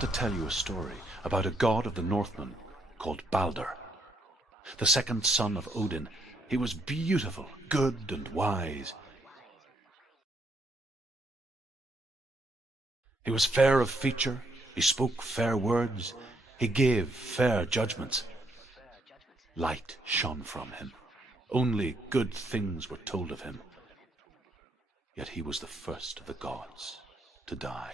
want to tell you a story about a god of the Northmen called Balder. The second son of Odin, he was beautiful, good, and wise. He was fair of feature, he spoke fair words, he gave fair judgments. Light shone from him. Only good things were told of him. Yet he was the first of the gods to die.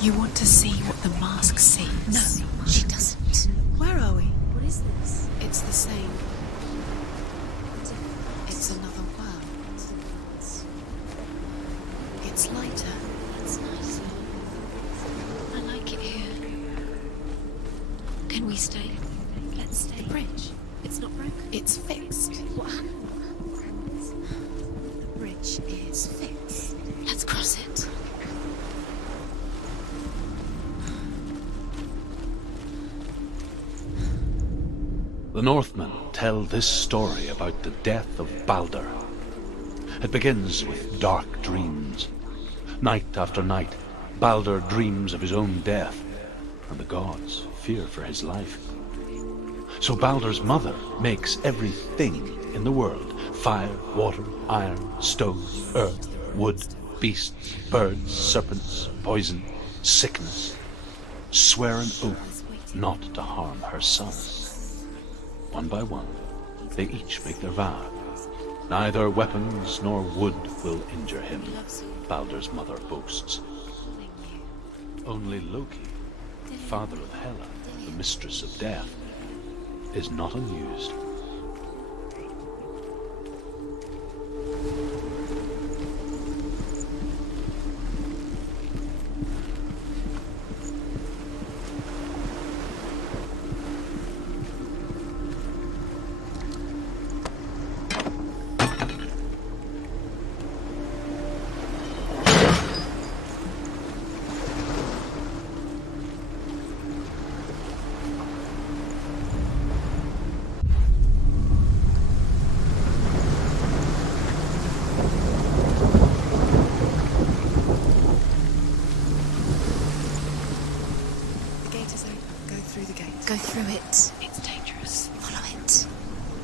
You want to see what the mask sees? No, she doesn't. Where are we? What is this? It's the same. It's another world. It's lighter. It's nice. I like it here. Can we stay? Let's stay. The bridge. It's not broken. It's fixed. What happened? The bridge is fixed. Let's cross it. The Northmen tell this story about the death of Balder. It begins with dark dreams. Night after night, Balder dreams of his own death, and the gods fear for his life. So Balder's mother makes everything in the world: fire, water, iron, stone, earth, wood, beasts, birds, serpents, poison, sickness. Swear an oath not to harm her sons. One by one, they each make their vow. Neither weapons nor wood will injure him, Balder's mother boasts. Only Loki, father of Hela, the mistress of death, is not amused. Go through it. It's dangerous. Follow it.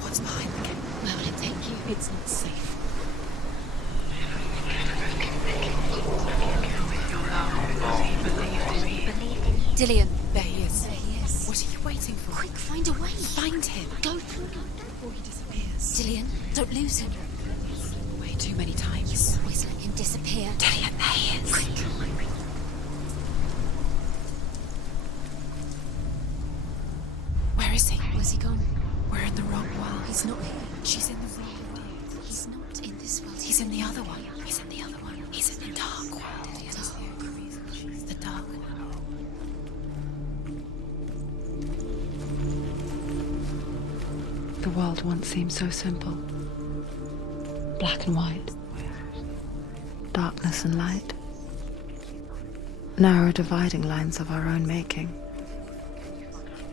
What's behind the gate? Where will it take you? It's not safe. Dillian. There he is. There he is. What are you waiting for? Quick, find a way. Find him. Go through Before he disappears. Dillian, don't lose him. Way too many times. Always let him disappear. Dillian, there he is. Quick. Where is he? Where's he gone? We're in the wrong world. He's not here. She's in the wrong world. He's not in this world. He's in the other one. He's in the other one. He's in the dark world. The dark world. The world once seemed so simple. Black and white. Darkness and light. Narrow dividing lines of our own making.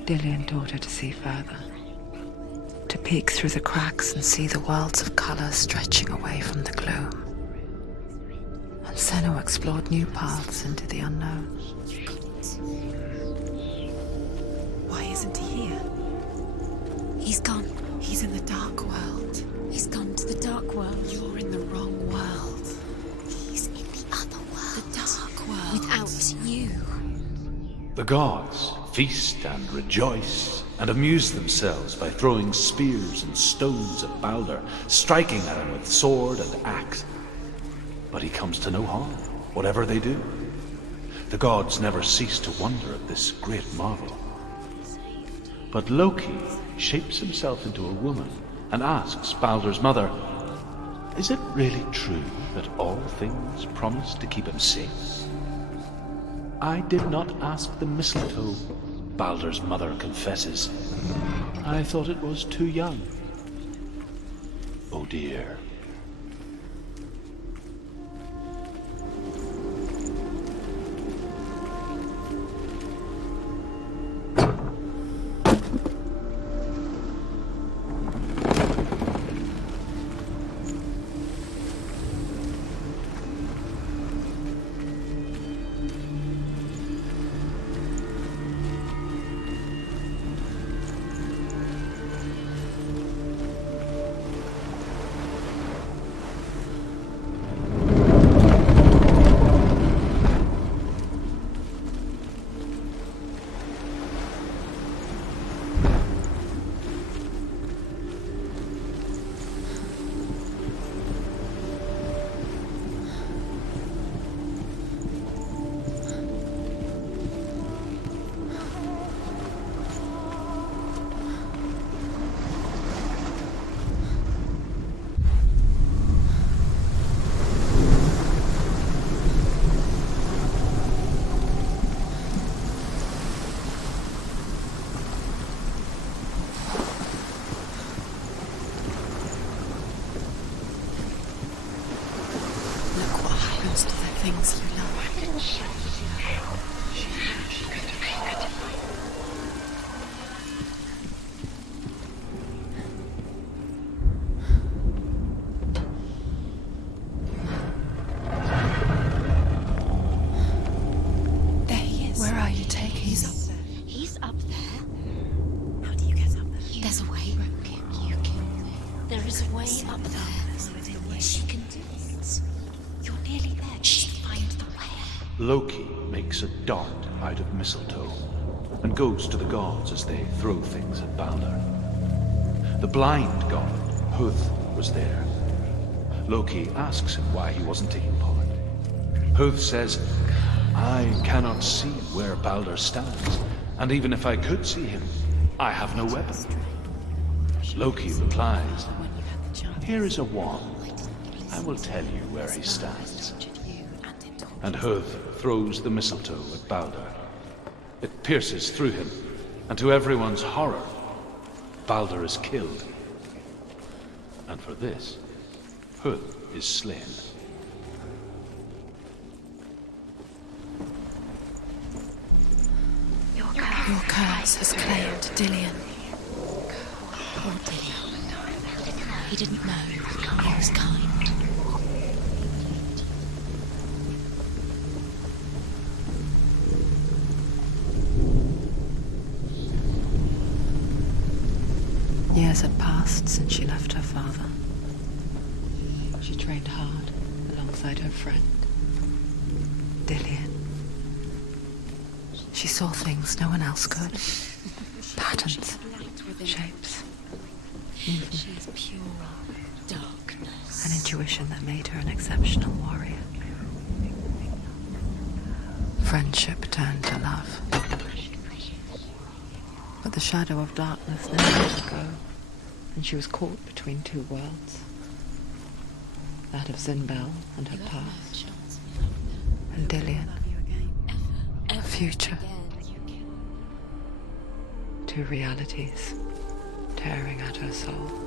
Dillian taught her to see further. To peek through the cracks and see the worlds of color stretching away from the gloom. And Senua explored new paths into the unknown. Why isn't he here? He's gone. He's in the dark world. He's gone to the dark world. You're in the wrong world. He's in the other world. The dark world. Without you. The gods feast and rejoice and amused themselves by throwing spears and stones at Balder, striking at him with sword and axe. But he comes to no harm, whatever they do. The gods never cease to wonder at this great marvel. But Loki shapes himself into a woman and asks Balder's mother, "Is it really true that all things promise to keep him safe?" "I did not ask the mistletoe," Balder's mother confesses. "I thought it was too young." Oh dear. Things you love. There he is. Where are you taking? He's up there. He's up there. How do you get up there? There's a way. You can. There is a way up there. She can do it. You're nearly there. Just find the way. Loki makes a dart out of mistletoe and goes to the gods as they throw things at Balder. The blind god, Huth, was there. Loki asks him why he wasn't taking part. Huth says, "I cannot see where Balder stands, and even if I could see him, I have no weapon." Loki replies, "Here is a wand. I will tell you where he stands." And Huth throws the mistletoe at Balder. It pierces through him, and to everyone's horror, Balder is killed. And for this, Huth is slain. Your curse has claimed Dillion. Poor Dillion. He didn't know. He was kind. Years had passed since she left her father. She trained hard alongside her friend, Dillion. She saw things no one else could. Patterns, shapes, She is pure darkness. an intuition that made her an exceptional warrior. Friendship turned to love. But the shadow of darkness never let her go, and she was caught between two worlds. That of Zinbel and her past, and Dillion, her future. Two realities tearing at her soul.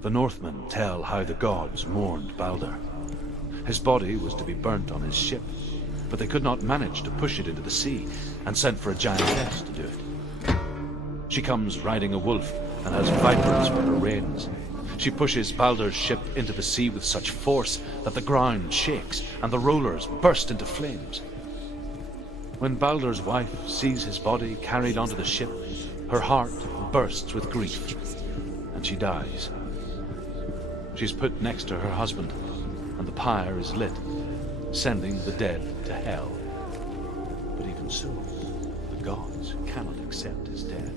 The Northmen tell how the gods mourned Balder. His body was to be burnt on his ship, but they could not manage to push it into the sea, and sent for a giantess to do it. She comes riding a wolf and has vipers for her reins. She pushes Baldur's ship into the sea with such force that the ground shakes and the rollers burst into flames. When Baldur's wife sees his body carried onto the ship, her heart bursts with grief, and she dies. She's put next to her husband, and the pyre is lit, sending the dead to hell. But even so, the gods cannot accept his death.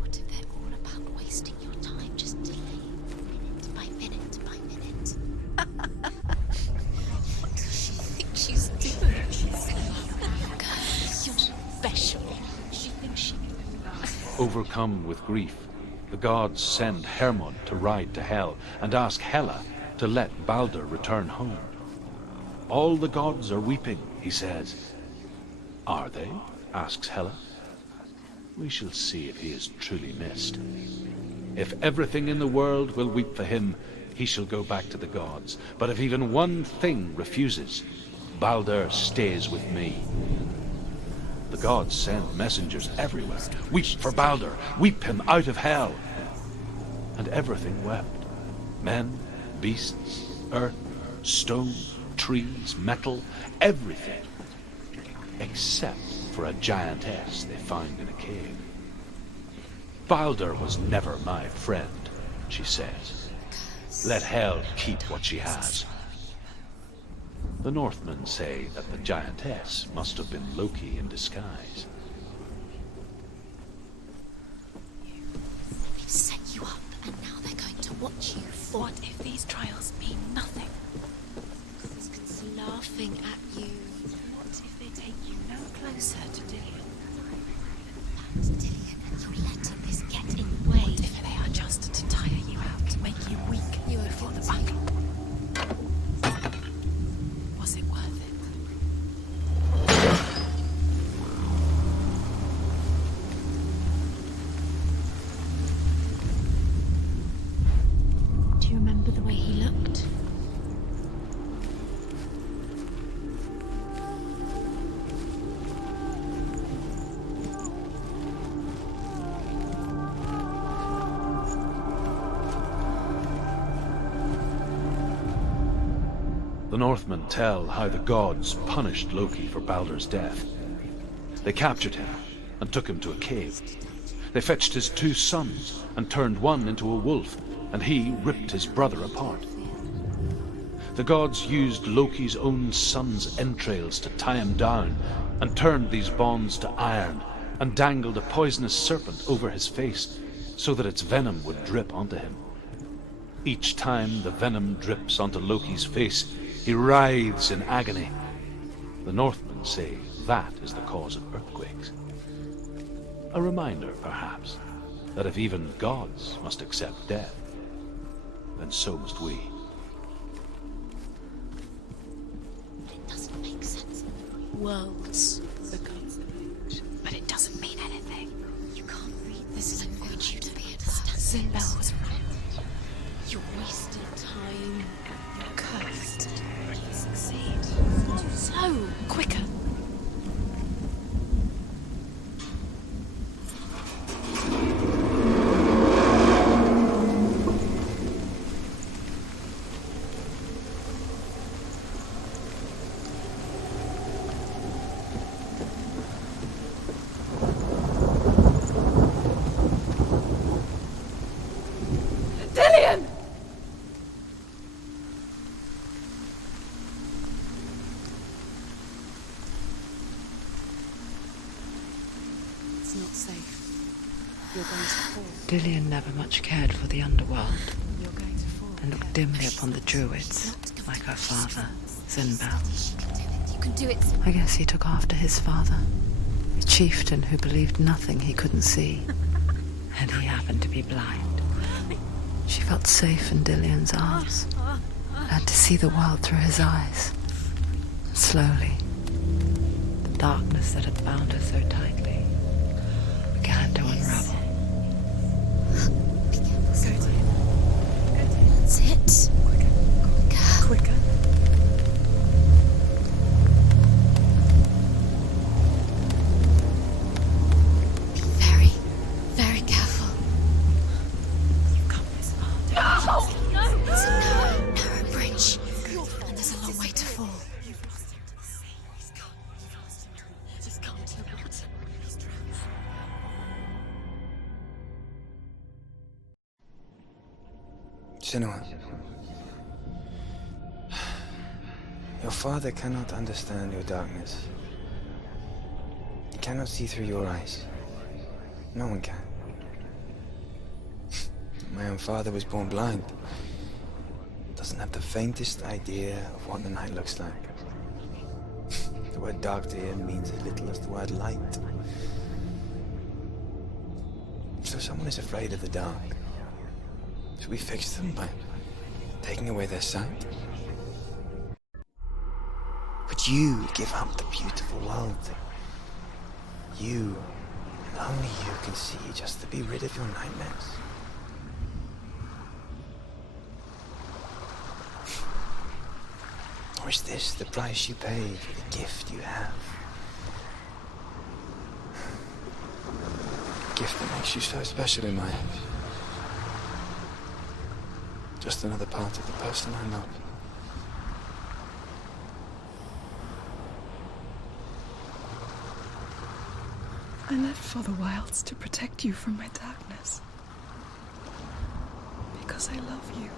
What if they're all about wasting your time, just delaying minute by minute by minute? What does she think she's doing? You're special. She thinks she... Overcome with grief, the gods send Hermod to ride to hell and ask Hela to let Baldur return home. All the gods are weeping, he says. Are they? Asks Hela. We shall see if he is truly missed. If everything in the world will weep for him, he shall go back to the gods. But if even one thing refuses, Baldur stays with me. The gods send messengers everywhere. Weep for Baldur, weep him out of hell. And everything wept. Men, beasts, earth, stone, trees, metal, everything. Except for a giantess they find in a cave. Baldur was never my friend, she says. Let hell keep what she has. The Northmen say that the giantess must have been Loki in disguise. They've set you up, and now they're going to watch you. What if these trials mean nothing? It's laughing at you. What if they take you no closer to Dillion? That's Dillion, and you're letting this get in the way. What if they are just to tire you out, to make you weak before the battle? Was it worth it? Do you remember the way he looked? The Northmen tell how the gods punished Loki for Baldur's death. They captured him and took him to a cave. They fetched his 2 sons and turned one into a wolf, and he ripped his brother apart. The gods used Loki's own son's entrails to tie him down, and turned these bonds to iron, and dangled a poisonous serpent over his face, so that its venom would drip onto him. Each time the venom drips onto Loki's face, he writhes in agony. The Northmen say that is the cause of earthquakes. A reminder, perhaps, that if even gods must accept death, then so must we. It doesn't make sense. Worlds. The concept. But it doesn't mean anything. You can't read this and I want you to be understanding. Sinbel was right. You're wasting time. You're cursed. You succeed. So, quicker. Dillion! It's not safe. You're going to fall. Dillion never much cared for the underworld You're going to fall. and looked dimly upon the druids, like her father, Sinbel. You can do it. I guess he took after his father, a chieftain who believed nothing he couldn't see, and he happened to be blind. She felt safe in Dillion's arms, learned to see the world through his eyes. And slowly, the darkness that had bound her so tightly began to unravel. That's it. Quicker. Be very, very careful. You've come this far. No! It's a narrow bridge, and there's a long way to fall. You've lost him to the sea. He's gone. You've lost him to the sea. Just come to the water. He's drowned. Senua, your father cannot understand your darkness. He cannot see through your eyes. No one can. My own father was born blind. Doesn't have the faintest idea of what the night looks like. The word dark to him means as little as the word light. So someone is afraid of the dark. Should we fix them by taking away their sight? Would you give up the beautiful world? You, and only you can see, just to be rid of your nightmares. Or is this the price you pay for the gift you have? A gift that makes you so special in my eyes. Just another part of the person I love. I left for the wilds to protect you from my darkness. Because I love you.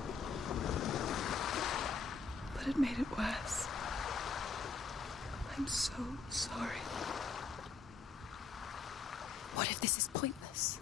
But it made it worse. I'm so sorry. What if this is pointless?